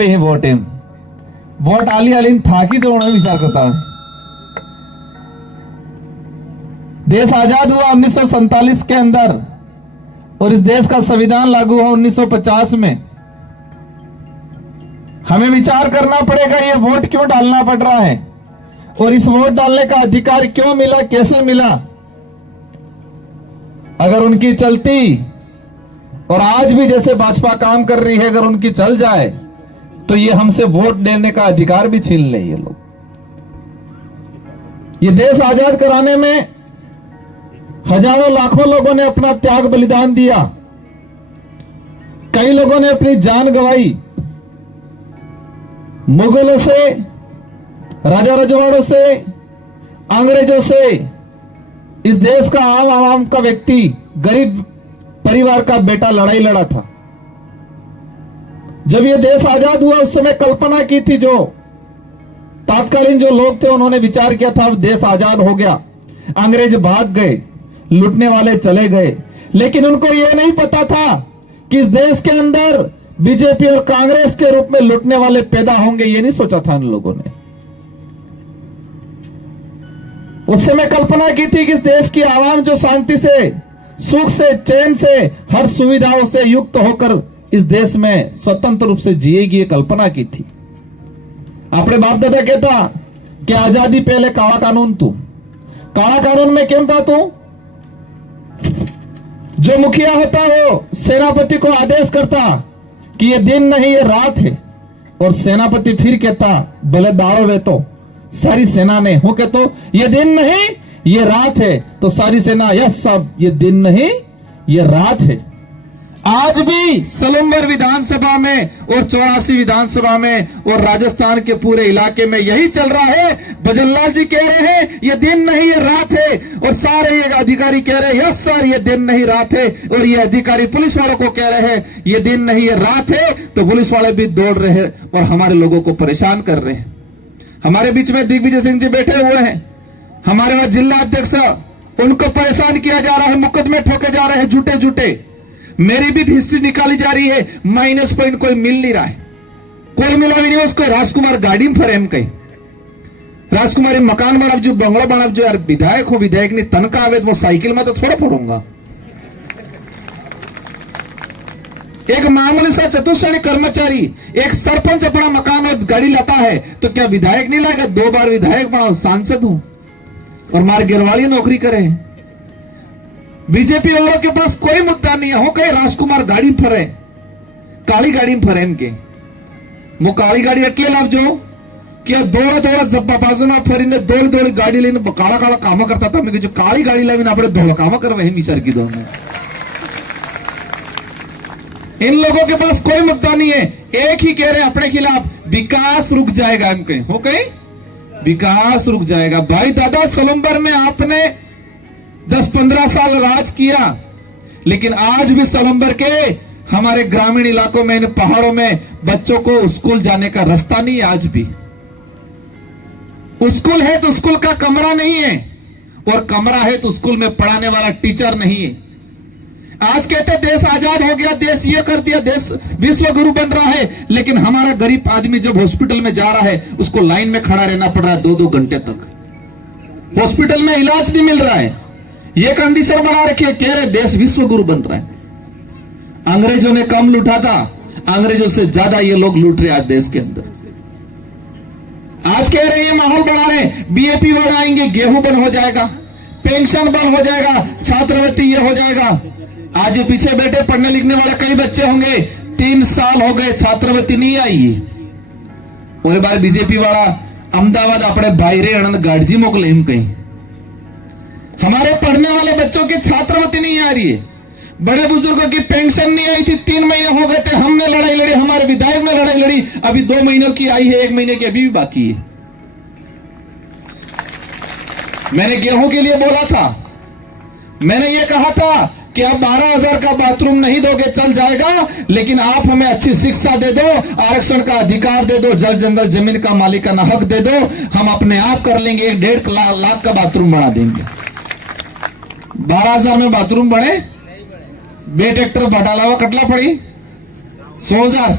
नावे हे what am vote आली आली थाकी जो विचार करता है। देश आजाद हुआ 1947 के अंदर और इस देश का संविधान लागू हुआ 1950 में। हमें विचार करना पड़ेगा ये वोट क्यों डालना पड़ रहा है और इस वोट डालने का अधिकार क्यों मिला, कैसे मिला। अगर उनकी चलती और आज भी जैसे भाजपा काम कर रही है अगर उनकी चल जाए तो ये हमसे वोट देने का अधिकार भी छीन ले ये लोग। ये देश आजाद कराने में हजारों लाखों लोगों ने अपना त्याग बलिदान दिया। कई लोगों ने अपनी जान गंवाई। मुगलों से, राजा रजवाड़ों से, अंग्रेजों से इस देश का आम का व्यक्ति, गरीब परिवार का बेटा लड़ाई लड़ा था। जब यह देश आजाद हुआ उस समय कल्पना की थी, जो तात्कालीन जो लोग थे उन्होंने विचार किया था अब देश आजाद हो गया, अंग्रेज भाग गए, लूटने वाले चले गए। लेकिन उनको यह नहीं पता था कि इस देश के अंदर बीजेपी और कांग्रेस के रूप में लूटने वाले पैदा होंगे। ये नहीं सोचा था इन लोगों ने। उस समय कल्पना की थी कि इस देश की आवाम जो शांति से, सुख से, चैन से, हर सुविधाओं से युक्त होकर इस देश में स्वतंत्र रूप से जिएगी, ये कल्पना की थी। अपने बाप दादा कहता कि आजादी पहले काला कानून तू, काला कानून में क्यों था तू? जो मुखिया होता हो सेनापति को आदेश करता कि ये दिन नहीं ये रात है, और सेनापति फिर कहता भले दाड़ो वे तो सारी सेना ने हो के तो ये दिन नहीं ये रात है, तो सारी सेना यस सब ये दिन नहीं ये रात है। आज भी सलूमगढ़ विधानसभा में और 84 विधानसभा में और राजस्थान के पूरे इलाके में यही चल रहा है। भजनलाल जी कह रहे हैं ये दिन नहीं ये रात है, और सारे ये अधिकारी कह रहे हैं यस सर ये दिन नहीं रात है, और ये अधिकारी पुलिस वालों को कह रहे हैं ये दिन नहीं ये रात है। तो पुलिस वाले भी दौड़ रहे हैं और हमारे लोगों को परेशान कर रहे हैं। हमारे बीच में दिग्विजय सिंह जी बैठे हुए हैं, हमारे वहां जिला अध्यक्ष, उनको परेशान किया जा रहा है, मुकदमे ठोके जा रहे हैं झूठे झूठे। मेरी भी हिस्ट्री निकाली जा रही है, माइनस पॉइंट कोई मिल नहीं रहा है, कोई मिला भी नहीं। उसको राजकुमार गाड़ी में फरेम कहीं राजकुमारी मकान बनाव जो बंगला बनाव जो यार विधायक हो, विधायक ने तनखा आवे वो साइकिल में तो थोड़ा फरूंगा। एक मामूली सा चतुश्रेणी कर्मचारी, एक सरपंच अपना मकान और गाड़ी लाता है तो क्या विधायक नहीं लाएगा? 2 बार विधायक बनाओ, सांसद हूं और मार गिरवाली नौकरी करे। बीजेपी वालों के पास कोई मुद्दा नहीं है, हो कहे राजकुमार गाड़ी फरे, काली गाड़ी फरे के वो काली गाड़ी अटले लाभ जो क्या दौड़ा दौड़ा जब्बा बाजू में फरीने दौड़ी दौड़ी गाड़ी लेने काला काला काम करता था। मैं जो काली गाड़ी लावी ना अपने दौड़ा काम कर वही विचार की दो में। इन लोगों के पास कोई मुद्दा नहीं है, एक ही कह रहे अपने खिलाफ विकास रुक जाएगा। हम कहीं हो कहीं विकास रुक जाएगा। भाई दादा सलूमगढ़ में आपने 10-15 साल राज किया, लेकिन आज भी सलूमगढ़ के हमारे ग्रामीण इलाकों में, इन पहाड़ों में बच्चों को स्कूल जाने का रास्ता नहीं है। आज भी स्कूल है तो स्कूल का कमरा नहीं है, और कमरा है तो स्कूल में पढ़ाने वाला टीचर नहीं है। आज कहते देश आजाद हो गया, देश ये कर दिया, देश विश्व गुरु बन रहा है, लेकिन हमारा गरीब आदमी जब हॉस्पिटल में जा रहा है उसको लाइन में खड़ा रहना पड़ रहा है 2-2 घंटे तक। हॉस्पिटल में इलाज नहीं मिल रहा है। ये कंडीशन बना रखी है, कह रहे देश विश्व गुरु बन रहा है। अंग्रेजों ने कम लूटा था, अंग्रेजों से ज्यादा ये लोग लूट रहे आज देश के अंदर। आज कह रहे हैं माहौल बना रहे, बीएपी वाले आएंगे, गेहूं बंद हो जाएगा, पेंशन बंद हो जाएगा, छात्रवृत्ति ये हो जाएगा। आज ये पीछे बैठे पढ़ने लिखने वाले कई बच्चे होंगे, 3 साल हो गए छात्रवृत्ति नहीं आई है। और बार बीजेपी वाला अहमदाबाद अपने बाहरे आनंद गाड़जी मोकले हम कहीं। हमारे पढ़ने वाले बच्चों की छात्रवृत्ति नहीं आ रही है, बड़े बुजुर्गों की पेंशन नहीं आई थी, 3 महीने हो गए थे, हमने लड़ाई लड़ी, हमारे विधायक ने लड़ाई लड़ी, अभी 2 महीनों की आई है, 1 महीने की अभी भी बाकी है। मैंने गेहूं के लिए बोला था, मैंने ये कहा था कि आप 12,000 का बाथरूम नहीं दोगे चल जाएगा, लेकिन आप हमें अच्छी शिक्षा दे दो, आरक्षण का अधिकार दे दो, जल जंगल जमीन का मालिकाना हक दे दो, हम अपने आप कर लेंगे, 1.5 लाख का बाथरूम बना देंगे। 12,000 में बाथरूम बने, 2 ट्रैक्टर बटालावा कटला पड़ी 100,000,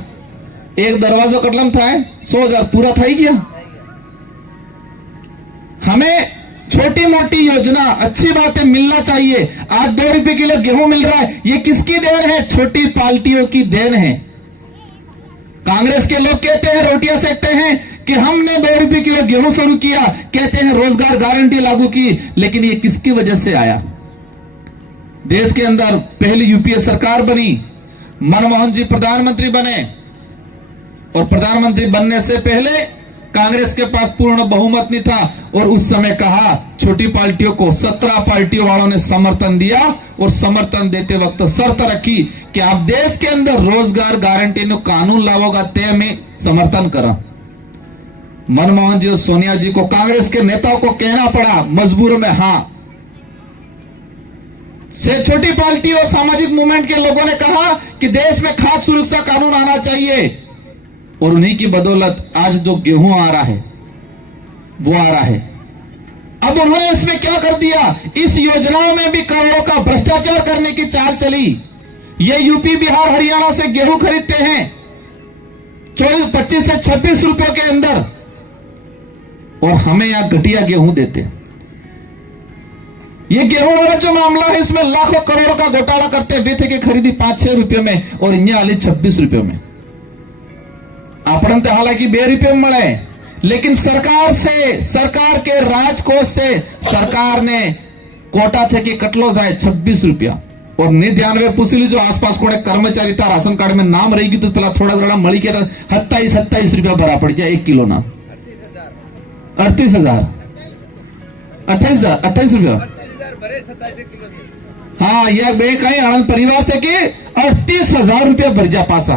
एक दरवाजा कटलम था 100,000 पूरा था ही गया। हमें छोटी मोटी योजना अच्छी बातें मिलना चाहिए। आज 2 रुपए किलो गेहूं मिल रहा है, ये किसकी देन है? छोटी पार्टियों की देन है। कांग्रेस के लोग कहते हैं, रोटियां सेकते हैं कि हमने 2 रुपए किलो गेहूं शुरू किया, कहते हैं रोजगार गारंटी लागू की, लेकिन ये किसकी वजह से आया? देश के अंदर पहली यूपीए सरकार बनी, मनमोहन जी प्रधानमंत्री बने, और प्रधानमंत्री बनने से पहले कांग्रेस के पास पूर्ण बहुमत नहीं था, और उस समय कहा छोटी पार्टियों को 17 पार्टियों वालों ने समर्थन दिया, और समर्थन देते वक्त शर्त रखी कि आप देश के अंदर रोजगार गारंटी नो कानून लाओगा, ते में समर्थन करा। मनमोहन जी और सोनिया जी को, कांग्रेस के नेताओं को कहना पड़ा मजबूर में हाँ। से छोटी पार्टी और सामाजिक मूवमेंट के लोगों ने कहा कि देश में खाद्य सुरक्षा कानून आना चाहिए, और उन्हीं की बदौलत आज जो गेहूं आ रहा है वो आ रहा है। अब उन्होंने इसमें क्या कर दिया? इस योजनाओं में भी करोड़ों का भ्रष्टाचार करने की चाल चली। ये यूपी बिहार हरियाणा से गेहूं खरीदते हैं 25 से 26 रुपयों के अंदर, और हमें यहां घटिया गेहूं देते हैं। ये गेहूं वाला जो मामला है, इसमें लाखों करोड़ों का घोटाला करते हुए थे कि खरीदी 5-6 रुपयों में, और इन्हें वाली 26 रुपयों में। आपण तो हालांकि 2 रुपये में मिले, लेकिन सरकार से, सरकार के राजकोष से सरकार ने कोटा थे कि कटलो जाए 26 रुपया, और 99 पूछ लीजो आसपास कोने कर्मचारी था राशन कार्ड में नाम रहेगी तो पहला थोड़ा थोड़ा मળી के 27 रुपया भरा पड़ जाए 1 किलो ना। 38,000 28 रुपया। हाँ, यह बे कहीं आनंद परिवार थे कि 38,000 रुपया भर जा पासा।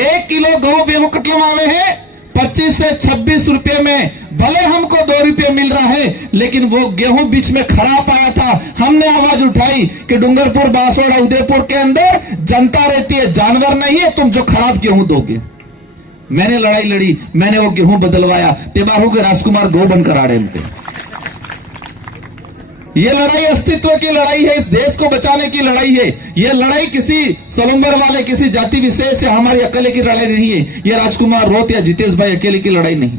1 किलो गेहूं गेहूं कटलम आवे है 25 से 26 रुपये में। भले हमको 2 रुपये मिल रहा है, लेकिन वो गेहूं बीच में खराब आया था। हमने आवाज उठाई कि डूंगरपुर, बांसवाड़ा, उदयपुर के अंदर जनता रहती है, जानवर नहीं है, तुम जो खराब गेहूं दोगे। मैंने लड़ाई लड़ी, मैंने वो गेहूं बदलवाया। तेबाहू के राजकुमार गो बनकर आड़े उनके। ये लड़ाई अस्तित्व की लड़ाई है, इस देश को बचाने की लड़ाई है। ये लड़ाई किसी सलूम्बर वाले, किसी जाति विशेष से हमारी अकेले की लड़ाई नहीं है। ये राजकुमार रोत या जितेश भाई अकेले की लड़ाई नहीं।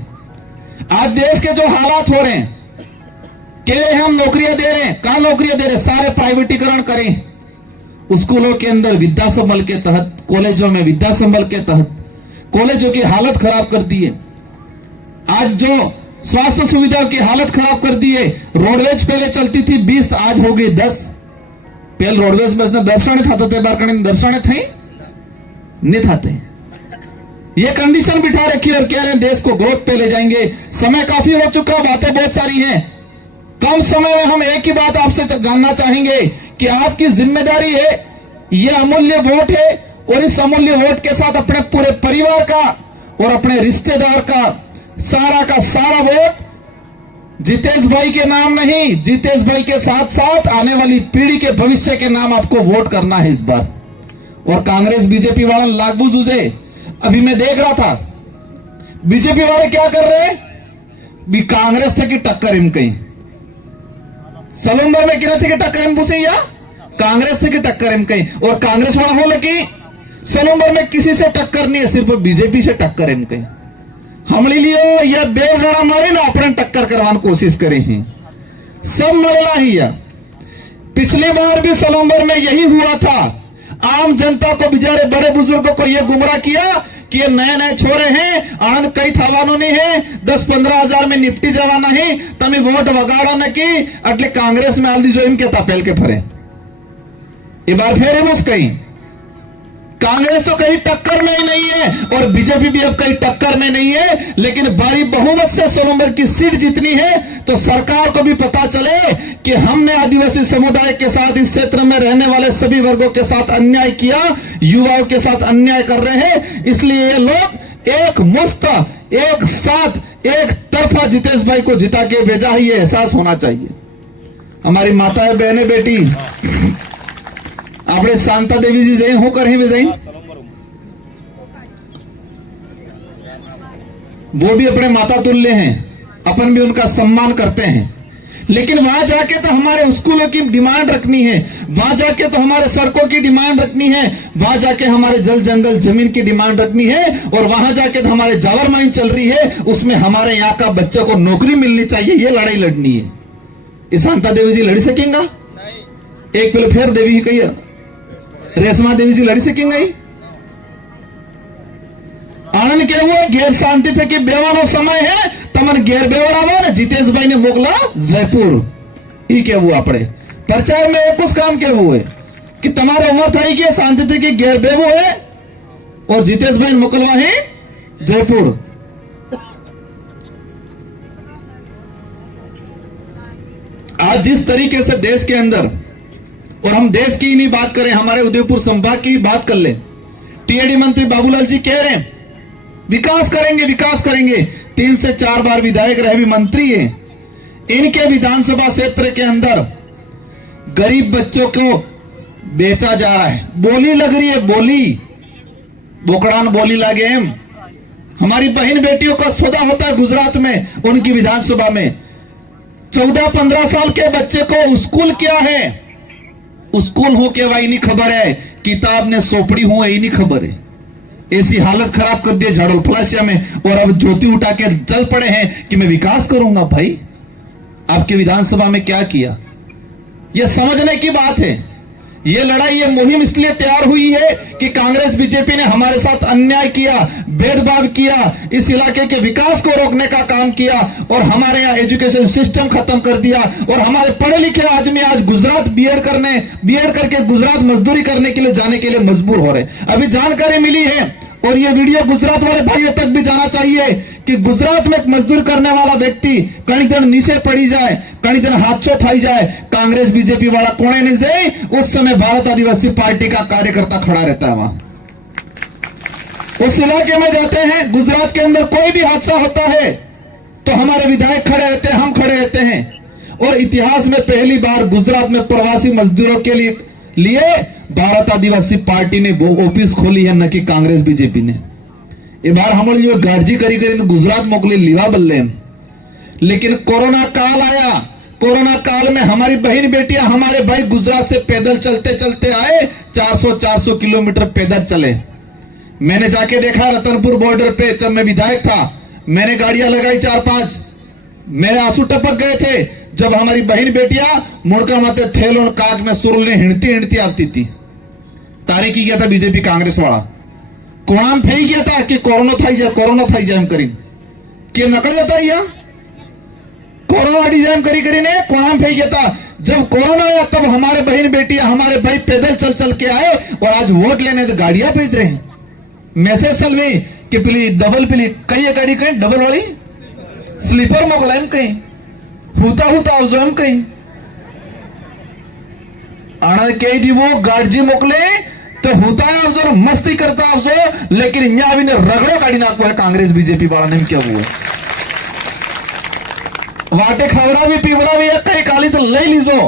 आज देश के जो हालात हो रहे हैं, कह रहे हम नौकरियां दे रहे हैं, कहां नौकरियां दे रहे? सारे प्राइवेटीकरण करें। स्कूलों के अंदर विद्या संबल के तहत, कॉलेजों में विद्या संबल के तहत कॉलेजों की हालत खराब कर दी है। आज जो स्वास्थ्य सुविधाओं की हालत खराब कर दी है। रोडवेज पहले चलती थी 20, आज हो गई 10। पहले रोडवेज में दर्शन था, बार दर्शन थे नहीं थाते। ये कंडीशन बिठा रखी और कह रहे हैं देश को ग्रोथ पे ले जाएंगे। समय काफी हो चुका, बातें बहुत सारी हैं। कम समय में हम एक ही बात आपसे जानना चाहेंगे कि आपकी जिम्मेदारी है, ये अमूल्य वोट है, और इस अमूल्य वोट के साथ अपने पूरे परिवार का और अपने रिश्तेदार का सारा वोट जितेश भाई के नाम नहीं, जितेश भाई के साथ साथ आने वाली पीढ़ी के भविष्य के नाम आपको वोट करना है इस बार। और कांग्रेस बीजेपी वाले लागू जुझे, अभी मैं देख रहा था बीजेपी वाले क्या कर रहे हैं, भी कांग्रेस थे कि टक्कर इम कहीं सलूम्बर में गिरे थे कि टक्कर इम पूछे, या कांग्रेस थे कि टक्कर इम कहीं। और कांग्रेस वाला हो लगी सलूम्बर में किसी से टक्कर नहीं है, सिर्फ बीजेपी से टक्कर इम कहीं। हम ले लियो या बेजरा मारे ना, अपने टक्कर करवाने कोशिश करें हैं, सब मरला ही या। पिछली बार भी सलूम्बर में यही हुआ था। आम जनता को, बेचारे बड़े बुजुर्गों को यह गुमराह किया कि ये नए नए छोरे हैं, आनंद कई थावानो नहीं है, 10-15 हजार में निपटी जावा नहीं, तमी वोट वगाड़ा न की अटले कांग्रेस में आल दीजो इम के तापेल के फरे। ये बार फिर हम कहीं कांग्रेस तो कहीं टक्कर में ही नहीं है, और बीजेपी भी अब कहीं टक्कर में नहीं है। लेकिन भारी बहुमत से सलूम्बर की सीट जीतनी है, तो सरकार को भी पता चले कि हमने आदिवासी समुदाय के साथ, इस क्षेत्र में रहने वाले सभी वर्गों के साथ अन्याय किया, युवाओं के साथ अन्याय कर रहे हैं। इसलिए ये लोग एक मुश्त, एक साथ, एक तरफा जितेश भाई को जिता के भेजा है, ये एहसास होना चाहिए। हमारी माताएं, बहने, बेटी, आपने शांता देवी जी जय होकर हैं, जय वो भी अपने माता तुल्य हैं, अपन भी उनका सम्मान करते हैं। लेकिन वहां जाके तो हमारे स्कूलों की डिमांड रखनी है, वहां जाके तो हमारे सड़कों की डिमांड रखनी है, वहां जाके हमारे जल जंगल जमीन की डिमांड रखनी है, और वहां जाके तो हमारे जावर माइन चल रही है, उसमें हमारे यहाँ का बच्चों को नौकरी मिलनी चाहिए, ये लड़ाई लड़नी है। ये शांता देवी जी लड़ सकेंगे? एक पहले फिर देवी कही रेशमा देवी जी लड़ सकेंगे? आनंद के हुए गैर शांति थे कि बेवानो समय है तमन गैर बेवड़ावा ने जितेश भाई ने मोकला जयपुर ई के हुआ पड़े प्रचार में एक कुछ काम के हुए कि तुम्हारा उम्र था कि शांति थे कि गैर बेवो है, और जितेश भाई मोकलवा है जयपुर। आज जिस तरीके से देश के अंदर, और हम देश की ही नहीं बात करें, हमारे उदयपुर संभाग की भी बात कर ले, टीएडी मंत्री बाबूलाल जी कह रहे हैं विकास करेंगे विकास करेंगे, 3 से 4 बार विधायक रहे भी मंत्री हैं। इनके विधानसभा क्षेत्र के अंदर गरीब बच्चों को बेचा जा रहा है, बोली लग रही है, बोली बोकड़ान बोली लगे। हमारी बहन बेटियों का सौदा होता है गुजरात में, उनकी विधानसभा में 14-15 साल के बच्चे को स्कूल क्या है, स्कूल हो के वही नहीं खबर है, किताब ने सोपड़ी हो यही नहीं खबर है। ऐसी हालत खराब कर दी झाड़ू फलाशिया में, और अब ज्योति उठा के चल पड़े हैं कि मैं विकास करूंगा। भाई आपके विधानसभा में क्या किया, यह समझने की बात है। यह लड़ाई, यह मुहिम इसलिए तैयार हुई है कि कांग्रेस बीजेपी ने हमारे साथ अन्याय किया, भेदभाव किया, इस इलाके के विकास को रोकने का काम किया, और हमारे यहाँ एजुकेशन सिस्टम खत्म कर दिया, और हमारे पढ़े लिखे आदमी आज गुजरात बीएड करके गुजरात मजदूरी करने के लिए जाने के लिए मजबूर हो रहे। अभी जानकारी मिली है, और ये वीडियो गुजरात वाले भाइयों तक भी जाना चाहिए कि गुजरात में एक मजदूर करने वाला व्यक्ति कहीं दिन नीचे पड़ी जाए, कहीं दिन हादसों थाई जाए, कांग्रेस बीजेपी वाला कोने नहीं जाए, उस समय भारत आदिवासी पार्टी का कार्यकर्ता खड़ा रहता है। वहां उस इलाके में जाते हैं, गुजरात के अंदर कोई भी हादसा होता है तो हमारे विधायक खड़े रहते हैं, हम खड़े रहते हैं। और इतिहास में पहली बार गुजरात में प्रवासी मजदूरों के लिए भारत आदिवासी पार्टी ने वो ऑफिस खोली है, न कि कांग्रेस बीजेपी ने। ये बार हम जो गार्जी करी तो गुजरात मोकली लीवा बल्ले। लेकिन कोरोना काल आया, कोरोना काल में हमारी बहन बेटियां, हमारे भाई गुजरात से पैदल चलते चलते आए, 400 किलोमीटर पैदल चले। मैंने जाके देखा रतनपुर बॉर्डर पे, जब मैं विधायक था मैंने गाड़ियां लगाई 4-5, मेरे आंसू टपक गए थे जब हमारी बहन बेटियां मुड़का माते थेल और काक में सुरल हिड़ती हिड़ती आती थी। तारीख की गया था बीजेपी कांग्रेस वाला, कोणाम फे गया था कि कोरोना थाई जाए हम करी के नकल जाता है, कोरोना वाड़ी जाम करी ने कोणाम फे गया था। जब कोरोना आया तब हमारे बहन बेटियां, हमारे भाई पैदल चल चल के आए, और आज वोट लेने तो गाड़ियां भेज रहे हैं। मैसेज सल में कि पिली डबल पिली कई गाड़ी कहीं डबल वाली स्लीपर मोकलायम कहीं हुता अवजोम कहीं आना कई दी वो गाड़ी मोकले तो होता है अवजोर मस्ती करता अवजोर, लेकिन यहाँ भी ने रगड़ो गाड़ी नाको है कांग्रेस बीजेपी वाला ने क्या हुआ वाटे खबरा भी पीवड़ा भी है, कई काली तो ले लीजो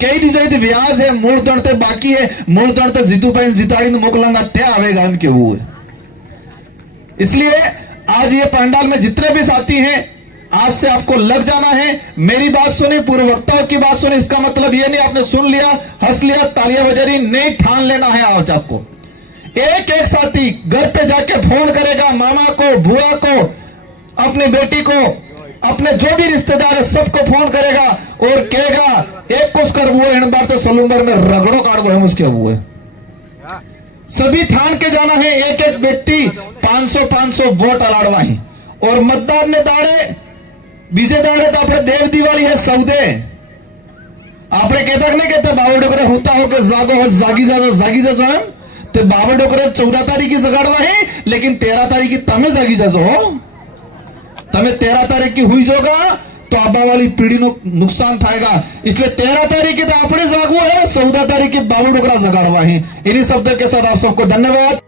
कई दीजो यदि व्याज है, मूल तोड़ते बाकी है, मूल तोड़ते जीतू पाइन जिताड़ी तो मोकलंगा ते आवेगा इनके हुए। इसलिए आज ये पंडाल में जितने भी साथी हैं, आज से आपको लग जाना है। मेरी बात सुनी, पूर्व वक्ताओं की बात सुनी, इसका मतलब ये नहीं आपने सुन लिया, हंस लिया, तालियां बजारी नहीं, ठान लेना है आज आपको। एक एक साथी घर पे जाके फोन करेगा, मामा को, बुआ को, अपनी बेटी को, अपने जो भी रिश्तेदार है सबको फोन करेगा और कहेगा एक कुछ कर वो इन बार तो सलूंबर में रगड़ो काट वो है मुझके हुए। सभी ठान के जाना है, एक एक व्यक्ति 500 वोट अलाड़वा है। और मतदान ने दाड़े बीजे दाड़े तो अपने देव दिवाली है सौदे आपने कहता नहीं कहते बाबा डोकरे होता हो के जागो हो जागी जाजो हम तो बाबा डोकरे 14 तारीख की जगाड़वा है, लेकिन 13 तारीख की तमें जागी जाजो हो, तमें 13 तारीख की हुई जोगा तो आबा वाली पीढ़ी नो नुकसान थाएगा। इसलिए 13 तारीख की तो अपने जागो है, 14 तारीख की बाबा डोकरा जगाड़वा है। इन्हीं शब्दों के साथ आप सबको धन्यवाद।